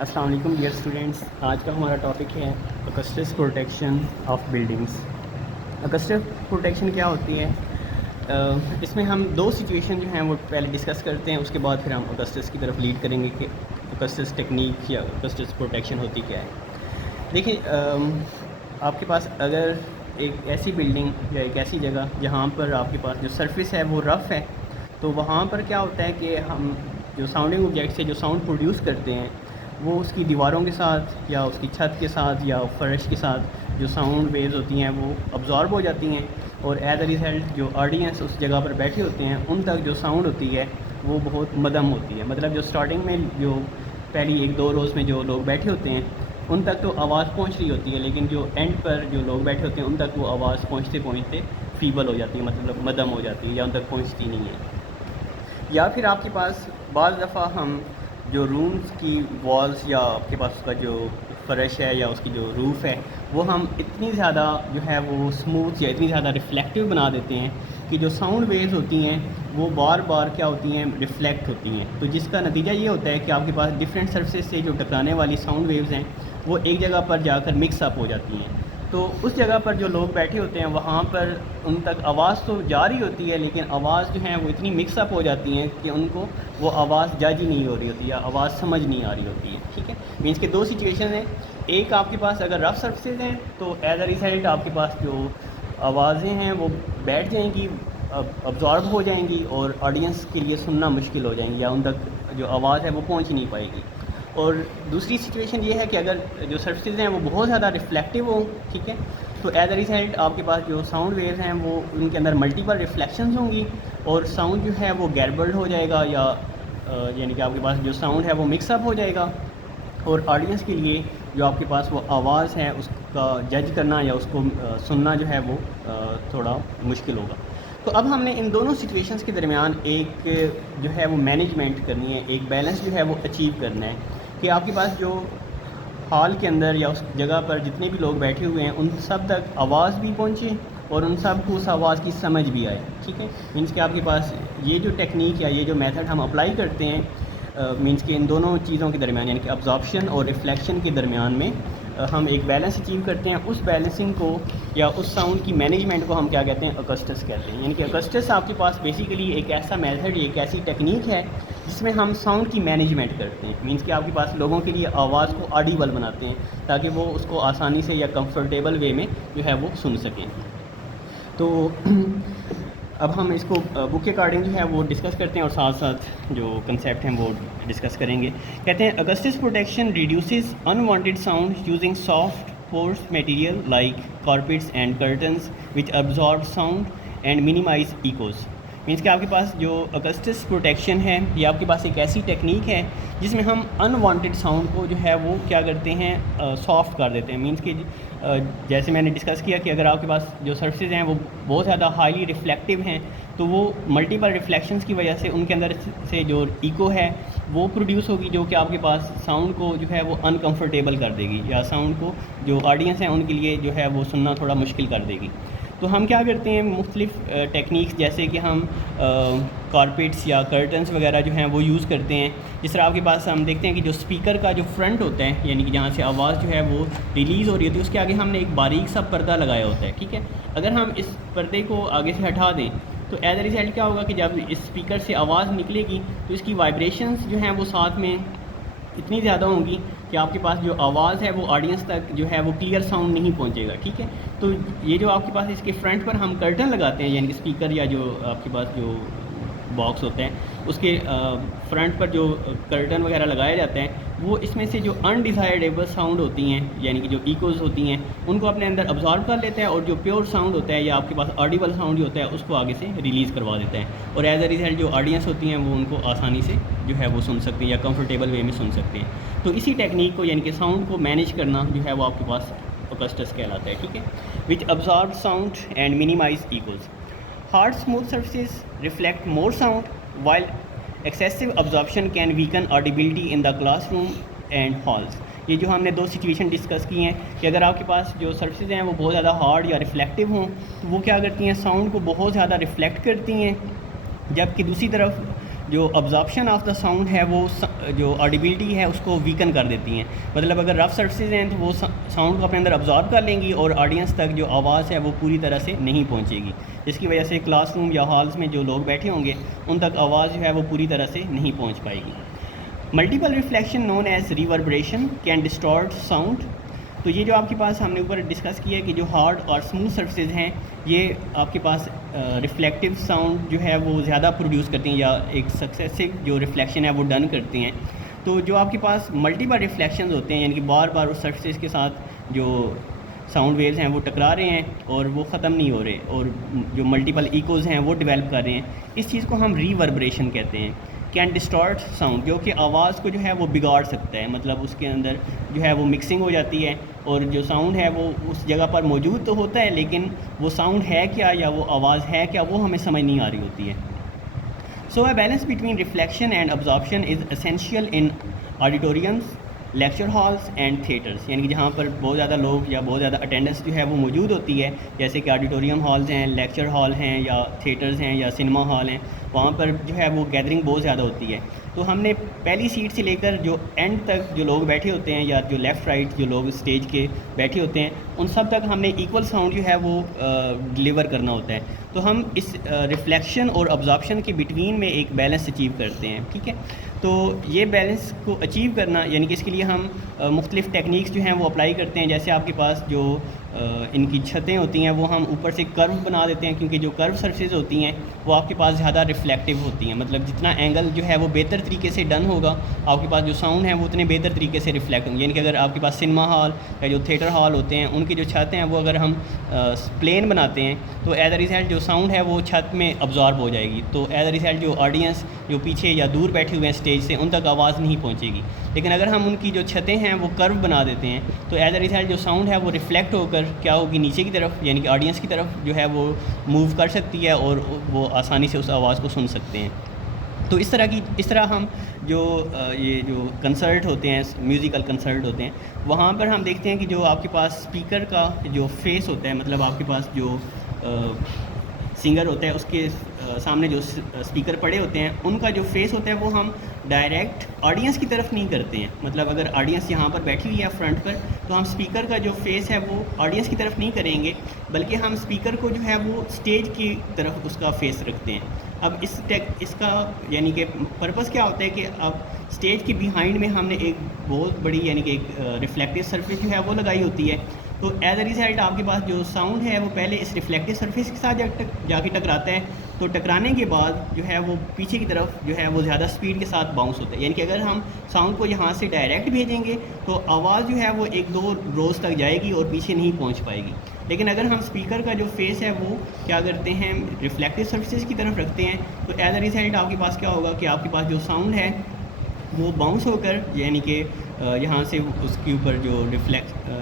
अस्सलाम वालेकुम dear students. आज का हमारा टॉपिक है अकस्टिक प्रोटेक्शन ऑफ बिल्डिंग्स। अकस्टिक प्रोटेक्शन क्या होती है? इसमें हम दो सिचुएशन जो हैं वो पहले डिस्कस करते हैं, उसके बाद फिर हम अकस्टिक की तरफ लीड करेंगे कि अकस्टिक टेक्निक या अकस्टिक प्रोटेक्शन होती क्या है। देखिए, आपके पास अगर एक ऐसी बिल्डिंग या एक ऐसी जगह जहाँ पर आपके पास जो सरफेस है वो रफ़ है, तो वहाँ पर क्या होता है कि हम जो साउंडिंग ऑब्जेक्ट से जो साउंड प्रोड्यूस करते हैं वो उसकी दीवारों के साथ या उसकी छत के साथ या फर्श के साथ जो साउंड वेव्स होती हैं वो अब्जॉर्ब हो जाती हैं, और एज अ रिज़ल्ट जो ऑडियंस उस जगह पर बैठे होते हैं उन तक जो साउंड होती है वो बहुत मदम होती है। मतलब जो स्टार्टिंग में जो पहली एक दो रोज़ में जो लोग बैठे होते हैं उन तक तो आवाज़ पहुंच रही होती है, लेकिन जो एंड पर जो लोग बैठे होते हैं उन तक वो आवाज़ पहुंचते पहुंचते फीबल हो जाती है, मतलब मदम हो जाती है या उन तक पहुंचती नहीं है। या फिर आपके पास बाज़ दफ़ा हम जो रूम्स की वॉल्स या आपके पास उसका जो फ़र्श है या उसकी जो रूफ़ है वो हम इतनी ज़्यादा जो है वो स्मूथ या इतनी ज़्यादा रिफ्लेक्टिव बना देते हैं कि जो साउंड वेव्स होती हैं वो बार बार क्या होती हैं, रिफ़्लेक्ट होती हैं। तो जिसका नतीजा ये होता है कि आपके पास डिफरेंट सर्फेस से जो टकराने वाली साउंड वेव्स हैं वो एक जगह पर जाकर मिक्स अप हो जाती हैं। तो उस जगह पर जो लोग बैठे होते हैं वहाँ पर उन तक आवाज़ तो जा रही होती है, लेकिन आवाज़ जो है वो इतनी मिक्सअप हो जाती हैं कि उनको वो आवाज़ जज ही नहीं हो रही होती या आवाज़ समझ नहीं आ रही होती है। ठीक है, मीन्स के दो सिचुएशन हैं। एक आपके पास अगर रफ सर्फेसेज हैं तो एज अ रिजल्ट आपके पास जो आवाज़ें हैं वो बैठ जाएंगी, अब्जॉर्ब हो जाएंगी और ऑडियंस के लिए सुनना मुश्किल हो जाएंगी या उन तक जो आवाज़ है वो पहुँच ही नहीं पाएगी। और दूसरी सिचुएशन ये है कि अगर जो सर्फेसेज हैं वो बहुत ज़्यादा रिफ्लेक्टिव हो, ठीक है, तो एज अ रिजल्ट आपके पास जो साउंड वेव्स हैं वो उनके अंदर मल्टीपल रिफ्लेक्शंस होंगी और साउंड जो है वो गैरबल्ड हो जाएगा या यानी कि आपके पास जो साउंड है वो मिक्सअप हो जाएगा, और ऑडियंस के लिए जो आपके पास वो आवाज़ है उसका जज करना या उसको सुनना जो है वो थोड़ा मुश्किल होगा। तो अब हमने इन दोनों सिचुएशंस के दरमियान एक जो है वो मैनेजमेंट करनी है, एक बैलेंस जो है वो अचीव करना है कि आपके पास जो हॉल के अंदर या उस जगह पर जितने भी लोग बैठे हुए हैं उन सब तक आवाज़ भी पहुंचे और उन सब को उस आवाज़ की समझ भी आए। ठीक है, मीन्स कि आपके पास ये जो टेक्निक या ये जो मेथड हम अप्लाई करते हैं मीन्स कि इन दोनों चीज़ों के दरमियान यानी कि अब्जॉर्प्शन और रिफ्लेक्शन के दरमियान में हम एक बैलेंस अचीव करते हैं। उस बैलेंसिंग को या उस साउंड की मैनेजमेंट को हम क्या कहते हैं, अकस्टिक कहते हैं। यानी कि अकस्टिक आपके पास बेसिकली एक ऐसा मेथड, एक ऐसी टेक्निक है जिसमें हम साउंड की मैनेजमेंट करते हैं। मीन्स कि आपके पास लोगों के लिए आवाज़ को ऑडिबल बनाते हैं ताकि वो उसको आसानी से या कंफर्टेबल वे में जो है वो सुन सकें। तो अब हम इसको बुक के अकॉर्डिंग जो है वो डिस्कस करते हैं और साथ साथ जो कंसेप्ट हैं वो डिस्कस करेंगे। कहते हैं acoustic protection reduces unwanted sound using soft porous material like carpets and curtains which absorb sound and minimise echoes. Means कि आपके पास जो अकस्टिक प्रोटेक्शन है ये आपके पास एक ऐसी टेक्निक है जिसमें हम अनवांटेड साउंड को जो है वो क्या करते हैं, सॉफ्ट कर देते हैं। मीन्स कि जैसे मैंने डिस्कस किया कि अगर आपके पास जो सर्फेसेज हैं वो बहुत ज़्यादा हाईली रिफ्लेक्टिव हैं तो वो मल्टीपल रिफ्लेक्शंस की वजह से उनके अंदर से जो इको है वो प्रोड्यूस होगी जो कि आपके पास साउंड को जो है वो अनकंफर्टेबल कर देगी या साउंड को जो ऑडियंस हैं उनके लिए जो है वो सुनना थोड़ा मुश्किल कर देगी। तो हम क्या करते हैं, मुख्तलिफ़ टेक्निक्स जैसे कि हम कारपेट्स या कर्टन्स वगैरह जो हैं वो यूज़ करते हैं। जिस तरह आपके पास हम देखते हैं कि जो स्पीकर का जो फ्रंट होता है यानी कि जहाँ से आवाज़ जो है वो रिलीज़ हो रही होती है उसके आगे हमने एक बारीक सा पर्दा लगाया होता है। ठीक है, अगर हम इस पर्दे को आगे से हटा दें तो एज अ रिजल्ट क्या होगा कि जब इस स्पीकर से आवाज़ निकलेगी तो इसकी वाइब्रेशंस जो हैं वो साथ में इतनी ज़्यादा होंगी कि आपके पास जो आवाज़ है वो ऑडियंस तक जो है वो क्लियर साउंड नहीं पहुंचेगा। ठीक है, तो ये जो आपके पास इसके फ्रंट पर हम कर्टन लगाते हैं यानी कि स्पीकर या जो आपके पास जो बॉक्स होते हैं उसके फ्रंट पर जो कर्टन वगैरह लगाए जाते हैं वो इसमें से जो अनडिज़ायरेबल साउंड होती हैं यानी कि जो इकोज़ होती हैं उनको अपने अंदर अब्जॉर्ब कर लेते हैं और जो प्योर साउंड होता है या आपके पास ऑडिबल साउंड जो होता है उसको आगे से रिलीज़ करवा देते हैं, और एज अ रिजल्ट जो ऑडियंस होती हैं वो उनको आसानी से जो है वो सुन सकते हैं या कंफर्टेबल वे में सुन सकते हैं। तो इसी टेक्निक को यानी कि साउंड को मैनेज करना जो है वो आपके पास अकस्टिक कहलाता है। ठीक है, which absorb sound and minimise echoes. Hard smooth surfaces reflect more sound, while excessive absorption can weaken audibility in the classroom and halls. ये जो हमने दो सिचुएशन डिस्कस की हैं कि अगर आपके पास जो सर्फेसेज हैं वो बहुत ज़्यादा हार्ड या रिफ्लेक्टिव हों तो वो क्या करती हैं, साउंड को बहुत ज़्यादा रिफ्लेक्ट करती हैं, जबकि दूसरी तरफ जो अब्जॉर्प्शन ऑफ द साउंड है वो जो ऑडिबिलिटी है उसको वीकन कर देती हैं। मतलब अगर रफ सर्फेसेज हैं तो वो साउंड को अपने अंदर अब्जॉर्ब कर लेंगी और ऑडियंस तक जो आवाज़ है वो पूरी तरह से नहीं पहुंचेगी, जिसकी वजह से क्लासरूम या हॉल्स में जो लोग बैठे होंगे उन तक आवाज़ जो है वो पूरी तरह से नहीं पहुँच पाएगी। Multiple reflection known as reverberation can distort sound. तो ये जो आपके पास हमने ऊपर डिस्कस किया है कि जो हार्ड और स्मूथ सर्फेसेज हैं ये आपके पास रिफ्लेक्टिव साउंड जो है वो ज़्यादा प्रोड्यूस करती हैं या एक सक्सेसिव जो रिफ्लेक्शन है वो डन करती हैं। तो जो आपके पास मल्टीपल रिफ्लेक्शंस होते हैं यानी कि बार बार उस सर्फेसेज के साथ जो साउंड वेव्स हैं वो टकरा रहे हैं और वो ख़त्म नहीं हो रहे और जो मल्टीपल इकोज़ हैं वो डेवलप कर रहे हैं, इस चीज़ को हम रिवर्बरेशन कहते हैं। कैन डिस्टॉर्ट साउंड, जो कि आवाज़ को जो है वो बिगाड़ सकता है, मतलब उसके अंदर जो है वो मिक्सिंग हो जाती है और जो साउंड है वो उस जगह पर मौजूद तो होता है लेकिन वो साउंड है क्या या वो आवाज़ है क्या वो हमें समझ नहीं आ रही होती है। So a balance between reflection and absorption is essential in auditoriums, lecture halls and theatres, यानी कि जहाँ पर बहुत ज़्यादा लोग या बहुत ज़्यादा अटेंडेंस जो है वो मौजूद होती है, जैसे कि ऑडिटोरियम हॉल्स हैं, लेक्चर हॉल हैं या थिएटर्स हैं या सिनेमा हॉल हैं, वहाँ पर जो है वो गैदरिंग बहुत ज़्यादा होती है। तो हमने पहली सीट से लेकर जो एंड तक जो लोग बैठे होते हैं या जो लेफ़्ट राइट जो लोग स्टेज के बैठे होते हैं उन सब तक हमने इक्वल साउंड जो है वो डिलीवर करना होता है। तो हम इस रिफ्लेक्शन और अब्जॉर्प्शन के बिटवीन में एक बैलेंस अचीव करते हैं, ठीक है। तो ये बैलेंस को अचीव करना यानी कि इसके लिए हम मुख्तलिफ़ टेक्निक्स जो हैं वो अप्लाई करते हैं। जैसे आपके पास जो इनकी छतें होती हैं वो हम ऊपर से कर्व बना देते हैं, क्योंकि जो कर्व सर्फेस होती हैं वो आपके पास ज़्यादा रिफ्लेक्टिव होती हैं, मतलब जितना एंगल जो है वो बेहतर तरीके से डन होगा आपके पास जो साउंड है वो उतने बेहतर तरीके से रिफ्लेक्ट होंगे। यानी कि अगर आपके पास सिनेमा हॉल या जो थिएटर हॉल होते हैं उनकी जो छत हैं वो अगर हम प्लेन बनाते हैं तो एज अ रिज़ल्ट जो साउंड है वो छत में अब्जॉर्ब हो जाएगी, तो एज अ रिज़ल्ट जो ऑडियंस जो पीछे या दूर बैठे हुए हैं स्टेज से उन तक आवाज़ नहीं पहुँचेगी। लेकिन अगर हम उनकी जो छतें हैं वो कर्व बना देते हैं तो एज अ रिज़ल्ट जो साउंड है वो रिफ्लेक्ट होकर क्या होगी नीचे की तरफ, यानी कि ऑडियंस की तरफ जो है वो मूव कर सकती है और वो आसानी से उस आवाज़ को सुन सकते हैं। तो इस तरह हम जो ये जो कंसर्ट होते हैं, म्यूज़िकल कंसर्ट होते हैं, वहाँ पर हम देखते हैं कि जो आपके पास स्पीकर का जो फेस होता है, मतलब आपके पास जो सिंगर होता है उसके सामने जो स्पीकर पड़े होते हैं उनका जो फेस होता है वो हम डायरेक्ट ऑडियंस की तरफ नहीं करते हैं। मतलब अगर ऑडियंस यहाँ पर बैठी हुई है फ्रंट पर तो हम स्पीकर का जो फेस है वो ऑडियंस की तरफ नहीं करेंगे, बल्कि हम स्पीकर को जो है वो स्टेज की तरफ उसका फेस रखते हैं। अब इसका यानी कि पर्पस क्या होता है कि अब स्टेज के बिहाइंड में हमने एक बहुत बड़ी यानी कि एक रिफ्लेक्टिव सरफेस जो है वो लगाई होती है। तो एज अ रिज़ल्ट आपके पास जो साउंड है वो पहले इस रिफ्लेक्टिव सरफेस के साथ जाके टकराता है, तो टकराने के बाद जो है वो पीछे की तरफ जो है वो ज़्यादा स्पीड के साथ बाउंस होता है। यानी कि अगर हम साउंड को यहाँ से डायरेक्ट भेजेंगे तो आवाज़ जो है वो 1-2 रोज़ तक जाएगी और पीछे नहीं पहुँच पाएगी। लेकिन अगर हम स्पीकर का जो फेस है वो क्या करते हैं रिफ्लेक्टिव सरफेस की तरफ रखते हैं तो एज अ रिज़ल्ट आपके पास क्या होगा कि आपके पास जो साउंड है वो बाउंस होकर यानी कि यहाँ से उसके ऊपर जो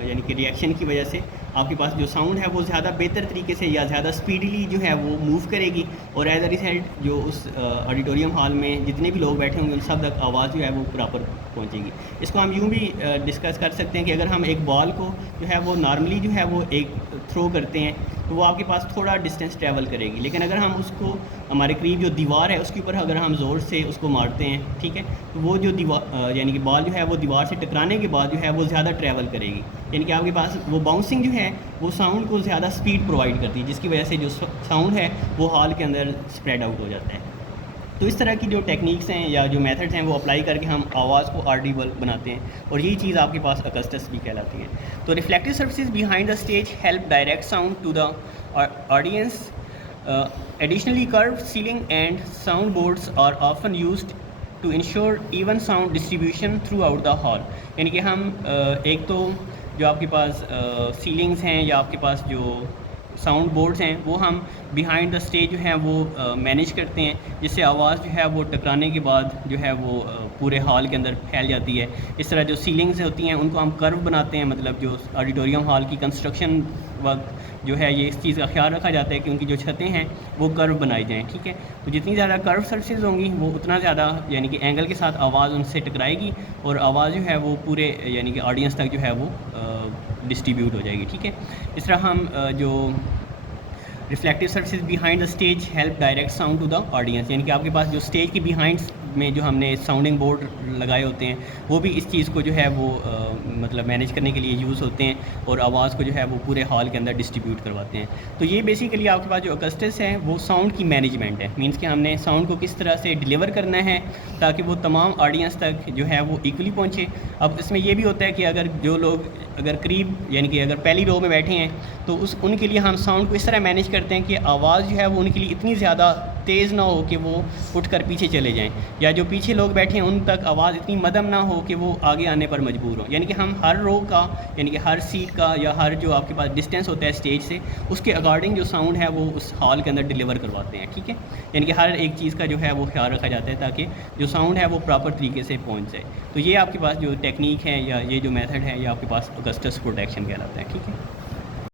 यानी कि रिएक्शन की वजह से आपके पास जो साउंड है वो ज़्यादा बेहतर तरीके से या ज़्यादा स्पीडली जो है वो मूव करेगी और एज अ रिज़ल्ट जो उस ऑडिटोरियम हॉल में जितने भी लोग बैठे होंगे उन सब तक आवाज़ जो है वो प्रॉपर पहुंचेगी। इसको हम यूँ भी डिस्कस कर सकते हैं कि अगर हम एक बॉल को जो है वो नॉर्मली जो है वो एक थ्रो करते हैं तो वो आपके पास थोड़ा डिस्टेंस ट्रैवल करेगी, लेकिन अगर हम उसको हमारे करीब जो दीवार है उसके ऊपर अगर हम ज़ोर से उसको मारते हैं, ठीक है, तो वो जो दीवार यानी कि बॉल जो है वो दीवार से टकराने के बाद जो है वो ज़्यादा ट्रैवल करेगी। यानी कि आपके पास वो बाउंसिंग जो है वो साउंड को ज़्यादा स्पीड प्रोवाइड करती है, जिसकी वजह से जो साउंड है वो हॉल के अंदर स्प्रेड आउट हो जाता है। तो इस तरह की जो टेक्निक्स हैं या जो मेथड्स हैं वो अप्लाई करके हम आवाज़ को ऑडिबल बनाते हैं और यही चीज़ आपके पास अकस्टस भी कहलाती है। तो reflective surfaces behind the stage help direct sound to the audience. Additionally, curved ceiling and soundboards are often used to ensure even sound distribution throughout the hall। यानी कि हम एक तो जो आपके पास सीलिंग्स हैं या आपके पास जो साउंड बोर्ड्स हैं वो हम बिहाइंड द स्टेज जो है वो मैनेज करते हैं, जिससे आवाज़ जो है वो टकराने के बाद जो है वो पूरे हॉल के अंदर फैल जाती है। इस तरह जो सीलिंग्स होती हैं उनको हम कर्व बनाते हैं, मतलब जो ऑडिटोरियम हॉल की कंस्ट्रक्शन वक्त जो है ये इस चीज़ का ख्याल रखा जाता है कि उनकी जो छतें हैं वो कर्व बनाई जाएँ, ठीक है। तो जितनी ज़्यादा कर्व सर्फेस होंगी वो उतना ज़्यादा यानी कि एंगल के साथ आवाज़ उनसे टकराएगी और आवाज़ जो है वो पूरे यानी कि ऑडियंस तक जो है वो डिस्ट्रीब्यूट हो जाएगी, ठीक है। इस तरह हम जो reflective surfaces behind the stage help direct sound to the audience, यानी कि आपके पास जो स्टेज के बिहाइंड में जो हमने साउंडिंग बोर्ड लगाए होते हैं वो भी इस चीज़ को जो है वो मतलब मैनेज करने के लिए यूज़ होते हैं और आवाज़ को जो है वो पूरे हॉल के अंदर डिस्ट्रीब्यूट करवाते हैं। तो ये बेसिकली आपके पास जो अकस्टस है वो साउंड की मैनेजमेंट है, मींस कि हमने साउंड को किस तरह से डिलीवर करना है ताकि वो तमाम ऑडियंस तक जो है वो इक्वली पहुँचे। अब इसमें ये भी होता है कि अगर जो लोग अगर करीब यानी कि अगर पहली रो में बैठे हैं तो उनके लिए हम साउंड को इस तरह मैनेज करते हैं कि आवाज़ जो है वो उनके लिए इतनी ज़्यादा तेज़ ना हो कि वो उठकर पीछे चले जाएं, या जो पीछे लोग बैठे हैं उन तक आवाज़ इतनी मध्यम ना हो कि वो आगे आने पर मजबूर हो। यानी कि हम हर रो का यानी कि हर सीट का या हर जो आपके पास डिस्टेंस होता है स्टेज से उसके अकॉर्डिंग जो साउंड है वो उस हॉल के अंदर डिलीवर करवाते हैं, ठीक है। यानी कि हर एक चीज़ का जो है वो ख्याल रखा जाता है ताकि जो साउंड है वो प्रॉपर तरीके से पहुँच जाए। तो ये आपके पास जो टेक्निक है या ये जो मेथड है ये आपके पास अकस्टस प्रोटेक्शन कहलाता है, ठीक है।